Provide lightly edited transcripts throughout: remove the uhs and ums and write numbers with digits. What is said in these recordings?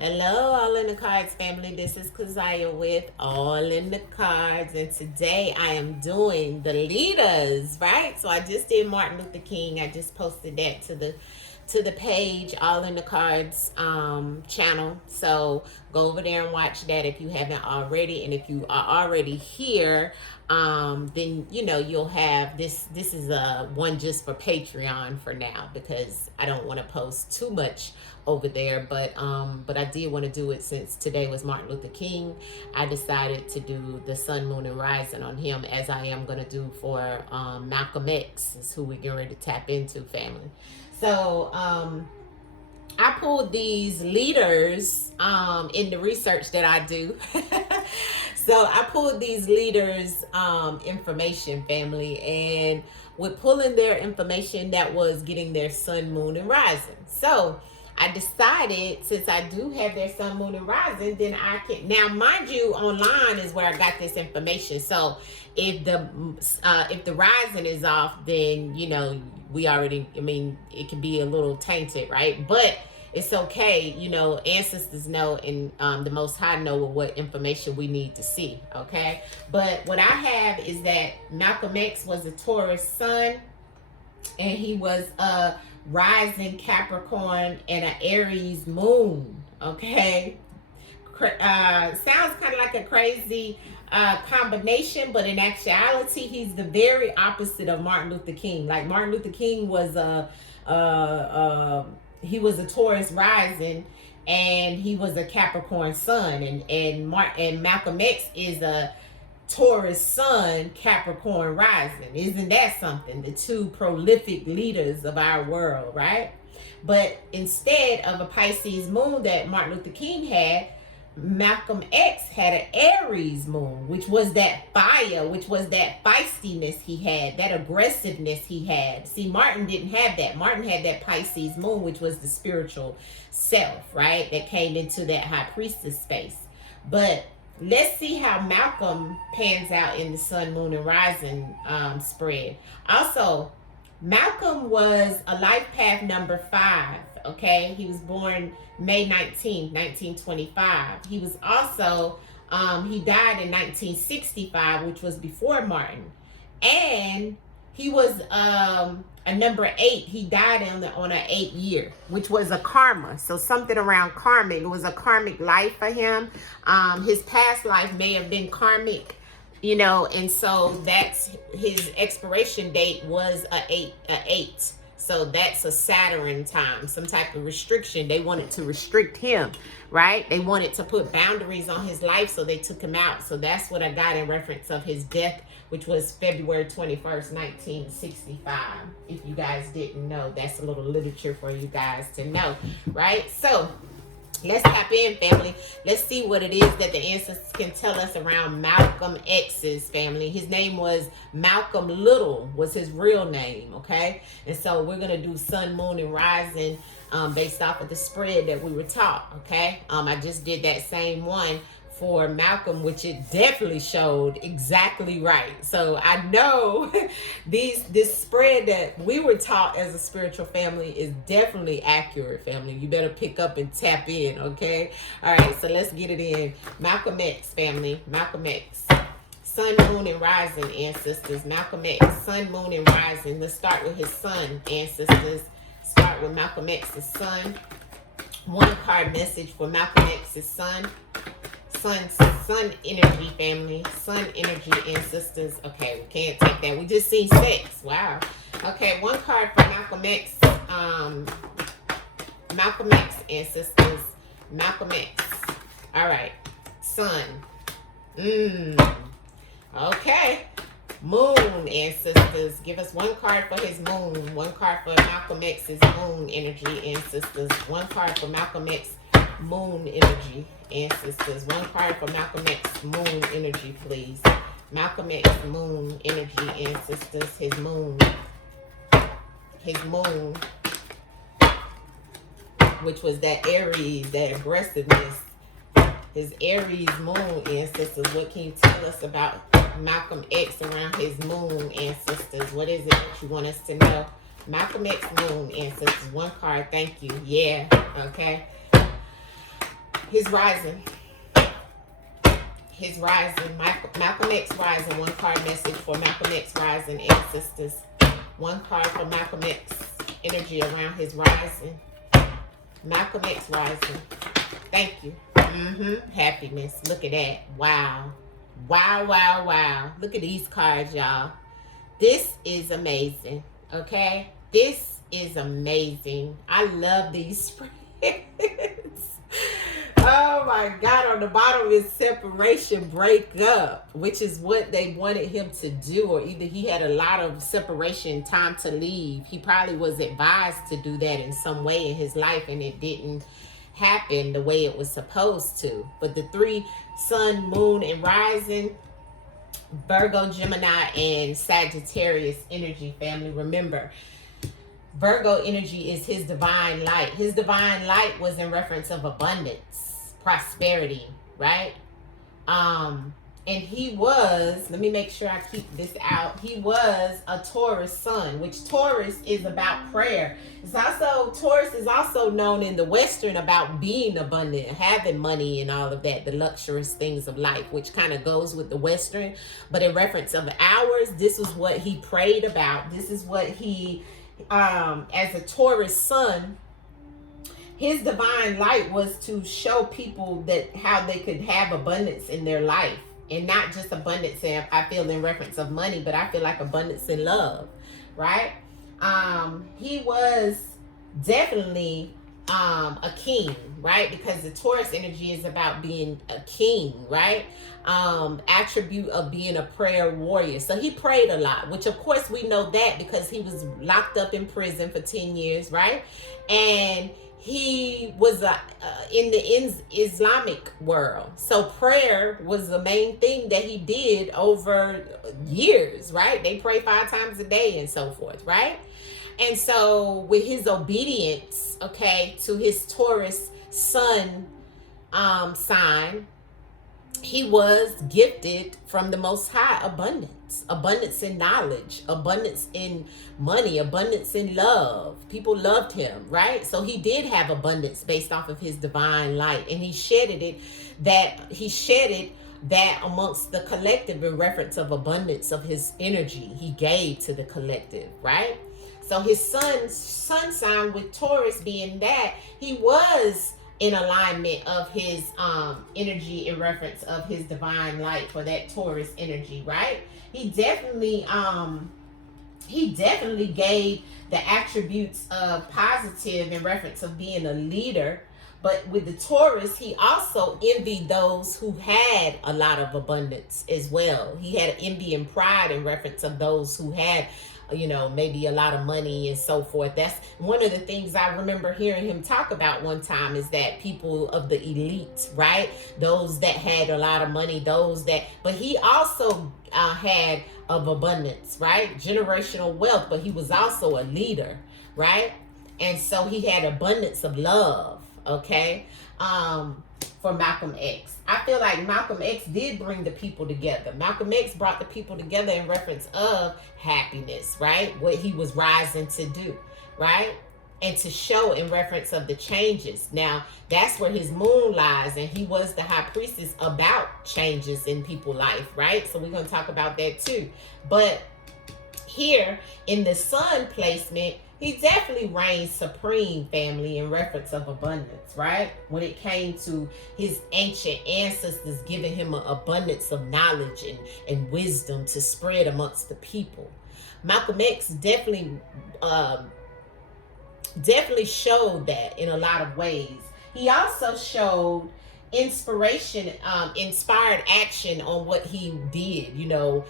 Hello, All in the Cards family. This is Keziah with All in the Cards, and today I am doing the leaders, right? So I just did Martin Luther King. I just posted that to the page, All in the Cards channel. So go over there and watch that if you haven't already. And if you are already here, then you'll have this. This is a one just for Patreon for now, because I don't want to post too much over there, but I did want to do it since today was Martin Luther King. I decided to do the sun, moon, and rising on him, as I am going to do for Malcolm X, is who we're getting ready to tap into, family. So I pulled these leaders in the research that I do. So I pulled these leaders information, family, and with pulling their information, that was getting their sun, moon, and rising. So I decided, since I do have their sun, moon, and rising, then I can, now mind you, online is where I got this information. So if the rising is off, then we already, it can be a little tainted, right? But it's okay, ancestors know, and the Most High know what information we need to see, okay? But what I have is that Malcolm X was a Taurus sun, and he was a rising Capricorn and an Aries moon, okay? Sounds kind of like a crazy combination, but in actuality, he's the very opposite of Martin Luther King. Like, Martin Luther King was he was a Taurus rising, and he was a Capricorn sun, and Malcolm X is a Taurus sun, Capricorn rising. Isn't that something? The two prolific leaders of our world, right? But instead of a Pisces moon that Martin Luther King had, Malcolm X had an Aries moon, which was that fire, which was that feistiness he had, that aggressiveness he had. See, Martin didn't have that. Martin had that Pisces moon, which was the spiritual self, right? That came into that high priestess space. But let's see how Malcolm pans out in the sun, moon, and rising spread. Also, Malcolm was a life path number 5, okay? He was born May 19th, 1925. He was also, he died in 1965, which was before Martin. And he was a number 8. He died on an 8 year, which was a karma. So something around karmic. It was a karmic life for him. His past life may have been karmic, and so that's his expiration date was a 8. So that's a Saturn time, some type of restriction. They wanted to restrict him, right? They wanted to put boundaries on his life, so they took him out. So that's what I got in reference of his death, which was February 21st, 1965. If you guys didn't know, that's a little literature for you guys to know, right? So let's tap in, family. Let's see what it is that the ancestors can tell us around Malcolm X's family. His name was Malcolm Little, was his real name, okay? And so we're going to do sun, moon, and rising based off of the spread that we were taught, okay? I just did that same one for Malcolm, which it definitely showed exactly right. So I know this spread that we were taught as a spiritual family is definitely accurate, family. You better pick up and tap in, okay? All right, so let's get it in. Malcolm X, family. Malcolm X. Sun, moon, and rising, ancestors. Malcolm X, sun, moon, and rising. Let's start with his sun, ancestors. Start with Malcolm X's sun. One card message for Malcolm X's sun. Sun energy, family. Sun energy, ancestors. Okay, we can't take that. We just seen 6. Wow. Okay, one card for Malcolm X. Malcolm X, ancestors. Malcolm X. All right. Sun. Okay. Moon, ancestors. Give us one card for his moon. One card for Malcolm X's moon energy, ancestors. One card for Malcolm X moon energy, ancestors. One card for Malcolm X moon energy, please. Malcolm X moon energy, ancestors. His moon, which was that Aries, that aggressiveness. His Aries moon, ancestors. What can you tell us about Malcolm X around his moon, ancestors? What is it that you want us to know? Malcolm X moon, ancestors. One card, thank you. Yeah, okay. His rising. His rising. Malcolm X rising. One card message for Malcolm X rising ancestors. One card for Malcolm X energy around his rising. Malcolm X rising. Thank you. Happiness. Look at that. Wow. Wow, wow, wow. Look at these cards, y'all. This is amazing. Okay? This is amazing. I love these spreads. Oh my God, on the bottom is separation, break up, which is what they wanted him to do, or either he had a lot of separation, time to leave. He probably was advised to do that in some way in his life, and it didn't happen the way it was supposed to. But the 3, sun, moon, and rising, Virgo, Gemini, and Sagittarius energy, family. Remember, Virgo energy is his divine light. His divine light was in reference of abundance, prosperity, right? And he was, let me make sure I keep this out. He was a Taurus sun, which Taurus is about prayer. It's also, Taurus is also known in the Western about being abundant, having money and all of that, the luxurious things of life, which kind of goes with the Western. But in reference of ours, this was what he prayed about. This is what he, as a Taurus sun, his divine light was to show people that how they could have abundance in their life. And not just abundance, I feel in reference of money, but I feel like abundance in love, right? He was definitely a king, right? Because the Taurus energy is about being a king, right? Attribute of being a prayer warrior. So he prayed a lot, which of course we know that because he was locked up in prison for 10 years, right? And he was in the Islamic world. So prayer was the main thing that he did over years, right? They pray 5 times a day and so forth, right? And so with his obedience, okay, to his Taurus sun sign, he was gifted from the Most High abundance in knowledge, abundance in money, abundance in love. People loved him, right? So he did have abundance based off of his divine light, and he shedded that amongst the collective in reference of abundance of his energy he gave to the collective, right? So his sun sign with Taurus being that, he was in alignment of his energy in reference of his divine light for that Taurus energy, right? He definitely gave the attributes of positive in reference of being a leader. But with the Taurus, he also envied those who had a lot of abundance as well. He had envy and pride in reference of those who had, you know, maybe a lot of money and so forth. That's one of the things I remember hearing him talk about one time, is that people of the elite, right? Those that had a lot of money, but he also had of abundance, right? Generational wealth, but he was also a leader, right? And so he had abundance of love, okay? For Malcolm X. I feel like Malcolm X did bring the people together. Malcolm X brought the people together in reference of happiness, right? What he was rising to do, right? And to show in reference of the changes. Now, that's where his moon lies, and he was the high priestess about changes in people's life, right? So we're going to talk about that too. But here in the sun placement, he definitely reigned supreme, family, in reference of abundance, right? When it came to his ancient ancestors giving him an abundance of knowledge and wisdom to spread amongst the people. Malcolm X definitely showed that in a lot of ways. He also showed inspired action on what he did, you know,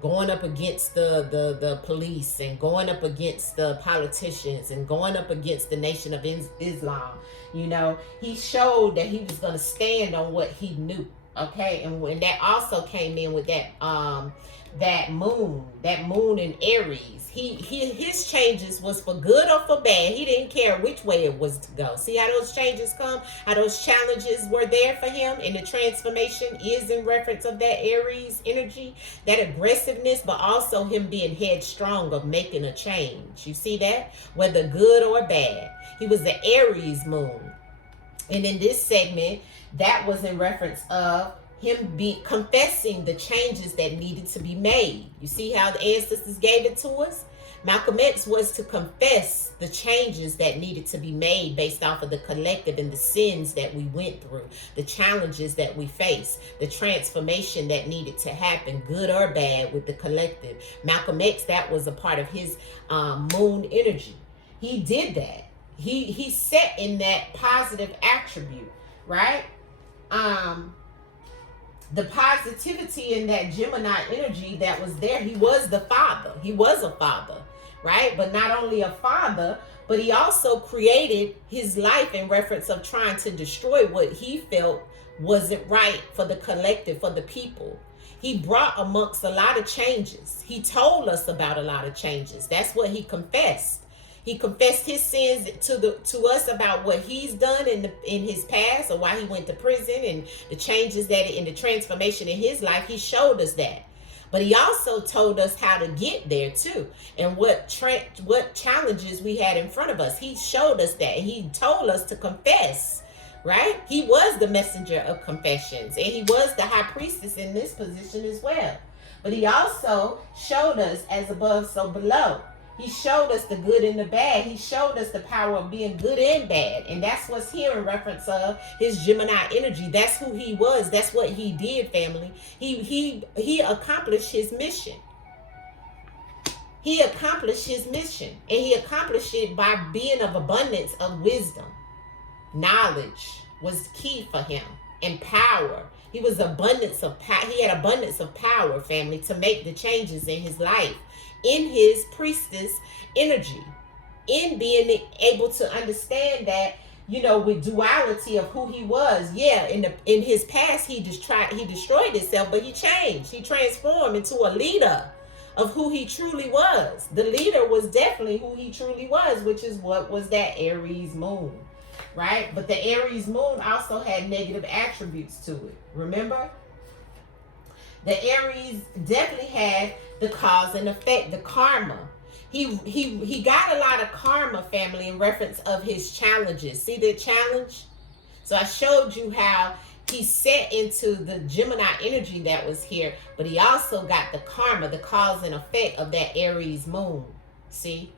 going up against the police and going up against the politicians and going up against the Nation of Islam. You know, he showed that he was going to stand on what he knew, okay? And when that also came in with that moon in Aries, his changes was for good or for bad. He didn't care which way it was to go. See how those changes come, how those challenges were there for him, and the transformation is in reference of that Aries energy, that aggressiveness, but also him being headstrong of making a change. You see that? Whether good or bad. He was the Aries moon. And in this segment, that was in reference of him confessing the changes that needed to be made. You see how the ancestors gave it to us? Malcolm X was to confess the changes that needed to be made based off of the collective and the sins that we went through, the challenges that we faced, the transformation that needed to happen, good or bad, with the collective. Malcolm X, that was a part of his moon energy. He did that. He set in that positive attribute, right? The positivity in that Gemini energy that was there. He was the father. He was a father, right? But not only a father, but he also created his life in reference of trying to destroy what he felt wasn't right for the collective, for the people. He brought amongst a lot of changes. He told us about a lot of changes. That's what he confessed. He confessed his sins to us about what he's done in his past, or why he went to prison, and the changes that in the transformation in his life. He showed us that. But he also told us how to get there too, and what challenges we had in front of us. He showed us that, and he told us to confess, right? He was the messenger of confessions, and he was the high priestess in this position as well. But he also showed us as above, so below. He showed us the good and the bad. He showed us the power of being good and bad. And that's what's here in reference of his Gemini energy. That's who he was. That's what he did, family. He accomplished his mission. He accomplished his mission. And he accomplished it by being of abundance of wisdom. Knowledge was key for him. And power. He was abundance of power. He had abundance of power, family, to make the changes in his life. In his priestess energy, in being able to understand that, with duality of who he was. Yeah, in his past, he destroyed himself, but he changed. He transformed into a leader of who he truly was. The leader was definitely who he truly was, which is what was that Aries moon, right? But the Aries moon also had negative attributes to it. Remember? The Aries definitely had the cause and effect, the karma. He got a lot of karma, family, in reference of his challenges. See the challenge? So I showed you how he set into the Gemini energy that was here, but he also got the karma, the cause and effect of that Aries moon. See?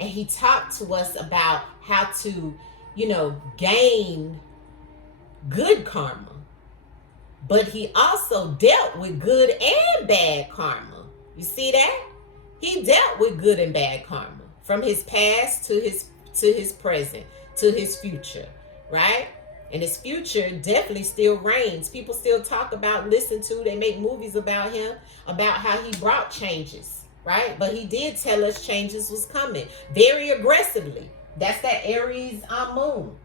And he talked to us about how to, gain good karma. But he also dealt with good and bad karma. You see that? He dealt with good and bad karma from his past to his present to his future, right? And his future definitely still reigns. People still talk about, listen to, they make movies about him, about how he brought changes, right? But he did tell us changes was coming very aggressively. That's that Aries moon.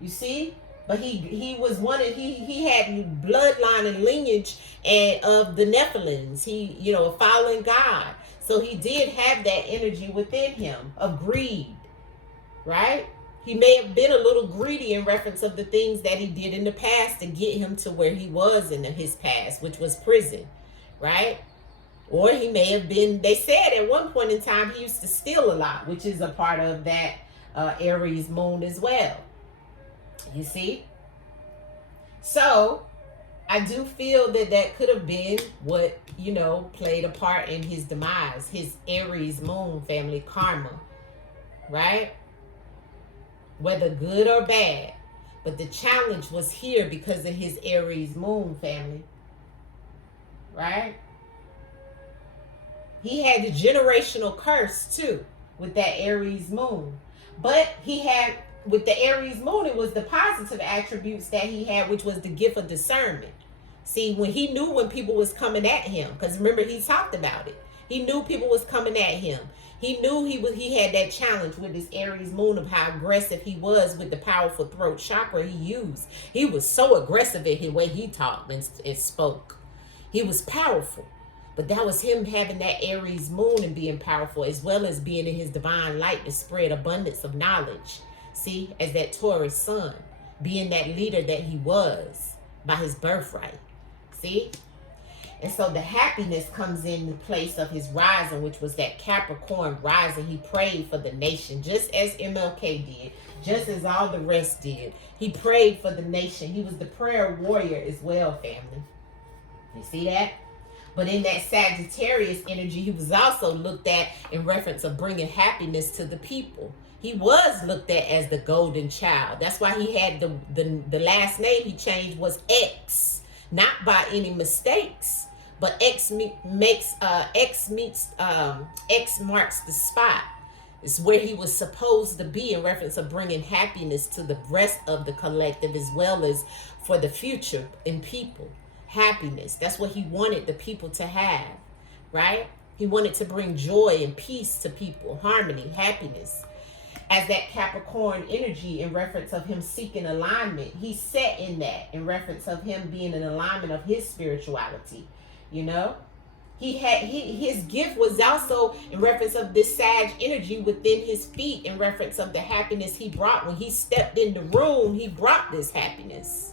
You see? But he was one of, he had bloodline and lineage and of the Nephilims. He, following God. So he did have that energy within him of greed, right? He may have been a little greedy in reference of the things that he did in the past to get him to where he was in his past, which was prison, right? Or he may have been, they said at one point in time, he used to steal a lot, which is a part of that Aries moon as well. You see? So I do feel that could have been what, played a part in his demise, his Aries moon, family, karma, right? Whether good or bad. But the challenge was here because of his Aries moon, family, right? He had the generational curse too with that Aries moon. But he had, with the Aries moon, it was the positive attributes that he had, which was the gift of discernment. See, when he knew when people was coming at him, because remember, he talked about it. He knew people was coming at him. He knew he had that challenge with his Aries moon of how aggressive he was with the powerful throat chakra he used. He was so aggressive in the way he talked and spoke. He was powerful. But that was him having that Aries moon and being powerful, as well as being in his divine light to spread abundance of knowledge. See, as that Taurus sun, being that leader that he was by his birthright. See? And so the happiness comes in the place of his rising, which was that Capricorn rising. He prayed for the nation, just as MLK did, just as all the rest did. He prayed for the nation. He was the prayer warrior as well, family. You see that? But in that Sagittarius energy, he was also looked at in reference of bringing happiness to the people. He was looked at as the golden child. That's why he had the last name he changed was X, not by any mistakes, but X marks the spot. It's where he was supposed to be in reference of bringing happiness to the rest of the collective as well as for the future in people. Happiness. That's what he wanted the people to have, right? He wanted to bring joy and peace to people, harmony, happiness. As that Capricorn energy in reference of him seeking alignment, he set in that in reference of him being in alignment of his spirituality, you know? His gift was also in reference of this Sag energy within his feet in reference of the happiness he brought. When he stepped in the room, he brought this happiness.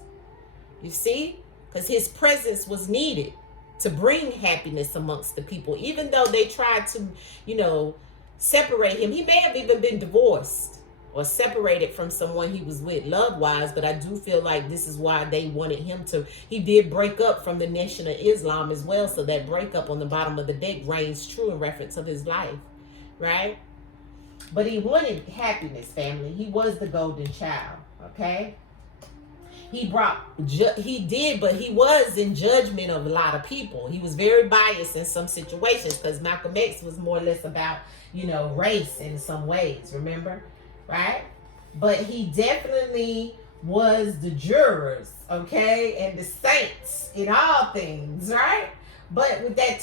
You see? Because his presence was needed to bring happiness amongst the people. Even though they tried to, separate him. He may have even been divorced or separated from someone he was with love-wise, but I do feel like this is why they wanted him to. He did break up from the Nation of Islam as well, so that breakup on the bottom of the deck reigns true in reference of his life, right? But he wanted happiness, family. He was the golden child, okay? But he was in judgment of a lot of people. He was very biased in some situations because Malcolm X was more or less about, race in some ways, remember? Right? But he definitely was the jurors, okay? And the saints in all things, right? But with that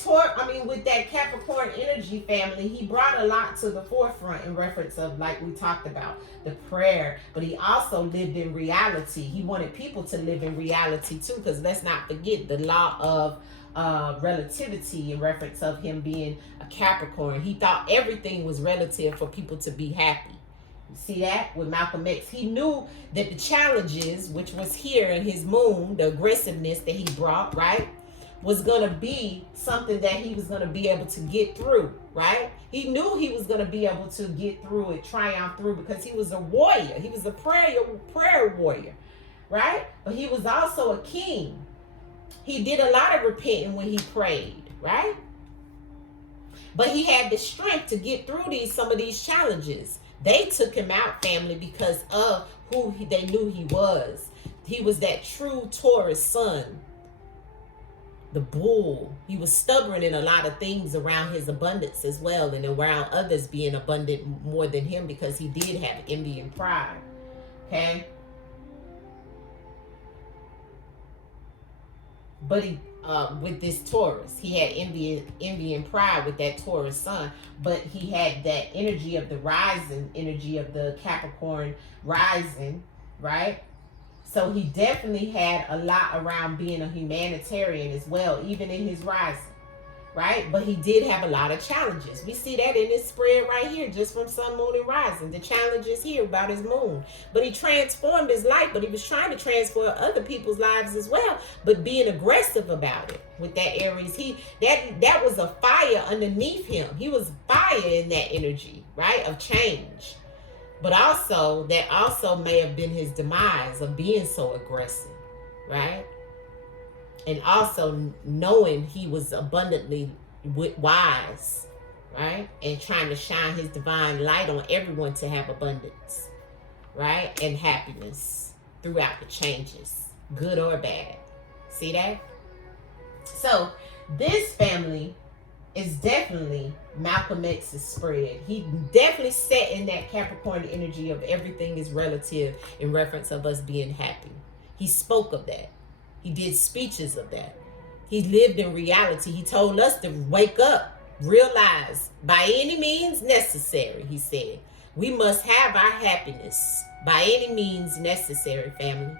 Capricorn energy, family, he brought a lot to the forefront in reference of, like we talked about, the prayer. But he also lived in reality. He wanted people to live in reality too, because let's not forget the law of relativity in reference of him being a Capricorn. He thought everything was relative for people to be happy. You see that with Malcolm X? He knew that the challenges, which was here in his moon, the aggressiveness that he brought, right, was going to be something that he was going to be able to get through, right? He knew he was going to be able to get through it, triumph through, because he was a warrior. He was a prayer warrior, right? But he was also a king. He did a lot of repenting when he prayed, right? But he had the strength to get through some of these challenges. They took him out, family, because of who they knew he was. He was that true Taurus sun, the bull. He was stubborn in a lot of things around his abundance as well, and around others being abundant more than him, because he did have envy and pride. Okay? But he, with this Taurus, he had envy and pride with that Taurus sun, but he had that energy of the rising, energy of the Capricorn rising, right? So he definitely had a lot around being a humanitarian as well, even in his rising, right? But he did have a lot of challenges. We see that in this spread right here, just from sun, moon, and rising. The challenges here about his moon. But he transformed his life, but he was trying to transform other people's lives as well, but being aggressive about it with that Aries. That was a fire underneath him. He was fire in that energy, right, of change. But also, that also may have been his demise of being so aggressive, right? And also knowing he was abundantly wise, right? And trying to shine his divine light on everyone to have abundance, right? And happiness throughout the changes, good or bad. See that? So this family is definitely Malcolm X's spread. He definitely set in that Capricorn energy of everything is relative in reference of us being happy. He spoke of that. He did speeches of that. He lived in reality. He told us to wake up, realize by any means necessary, he said. We must have our happiness by any means necessary, family.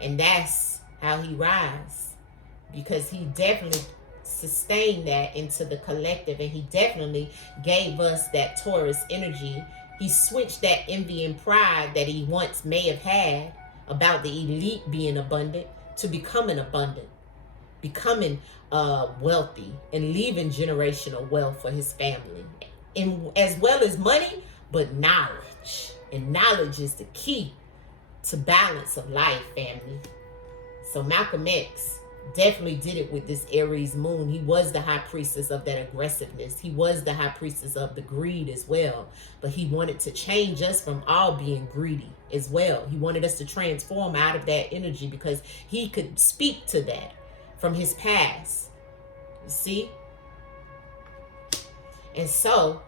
And that's how he rise, because he definitely sustained that into the collective, and he definitely gave us that Taurus energy. He switched that envy and pride that he once may have had about the elite being abundant to becoming abundant, becoming wealthy and leaving generational wealth for his family, and as well as money, but knowledge. And knowledge is the key to balance of life, family. So Malcolm X definitely did it with this Aries moon. He was the high priestess of that aggressiveness. He was the high priestess of the greed as well. But he wanted to change us from all being greedy as well. He wanted us to transform out of that energy because he could speak to that from his past. You see? And so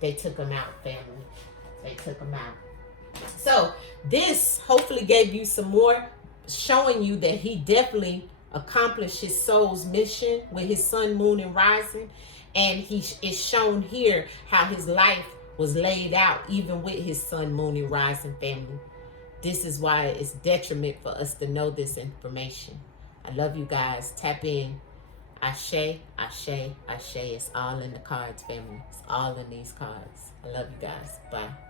they took him out, family. They took him out. So this hopefully gave you some more, showing you that he definitely accomplished his soul's mission with his sun, moon, and rising. And he is shown here how his life was laid out even with his sun, moon, and rising, family. This is why it's detriment for us to know this information. I love you guys. Tap in. Ashe, ashe, ashe. It's all in the cards, family. It's all in these cards. I love you guys. Bye.